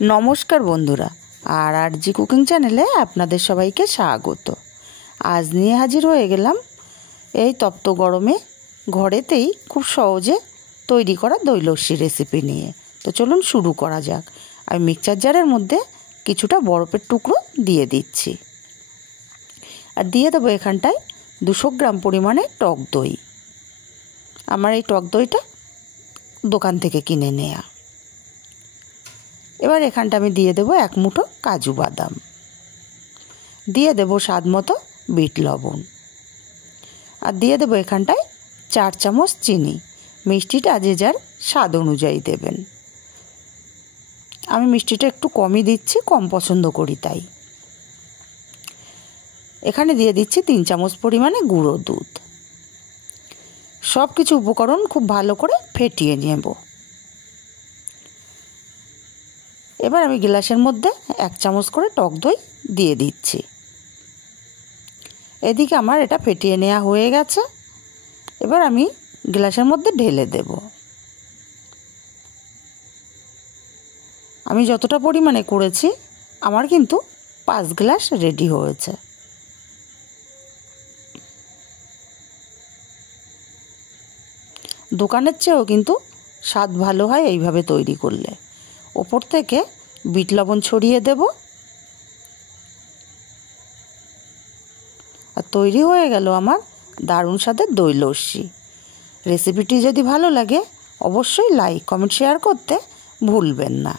नमस्कार बंधुरा और आरजी कुकिंग चैनेले आपनादेर सबाइके स्वागत। आज निये हाजिर हये गेलाम এই তপ্ত গরমে ঘরেতেই খুব সহজে তৈরি করা দই লস্যি রেসিপি নিয়ে। তো চলুন শুরু করা যাক। আমি মিক্সচার জারের মধ্যে কিছুটা বরফের টুকরো দিয়ে দিচ্ছি আর দিয়ে দেবো এখানটায় 200 গ্রাম পরিমাণে টক দই। আমার এই টক দইটা দোকান থেকে কিনে নেয়া। এবার এখানটা আমি দিয়ে দেবো 1 মুঠো কাজু বাদাম, দিয়ে দেবো স্বাদ মতো বিট লবণ আর দিয়ে দেবো এখানটায় 4 চামচ চিনি। মিষ্টিটা যে যার স্বাদ অনুযায়ী দেবেন। আমি মিষ্টিটা একটু কমই দিচ্ছি, কম পছন্দ করি তাই। এখানে দিয়ে দিচ্ছি 3 চামচ পরিমাণে গুঁড়ো দুধ। সব কিছু উপকরণ খুব ভালো করে ফেটিয়ে নেব। এবার আমি গ্লাসের মধ্যে 1 চামচ করে টক দই দিয়ে দিচ্ছি। এদিকে আমার এটা ফেটিয়ে নেওয়া হয়ে গেছে। এবার আমি গ্লাসের মধ্যে ঢেলে দেব। আমি যতটা পরিমাণে করেছি আমার কিন্তু 5 গ্লাস রেডি হয়েছে। দোকানের চেয়েও কিন্তু স্বাদ ভালো হয় এইভাবে তৈরি করলে। ওপর থেকে বিট লবণ ছড়িয়ে দেব আর তৈরি হয়ে গেল আমার দারুণ স্বাদের দই লস্যি। রেসিপিটি যদি ভালো লাগে অবশ্যই লাইক, কমেন্ট, শেয়ার করতে ভুলবেন না।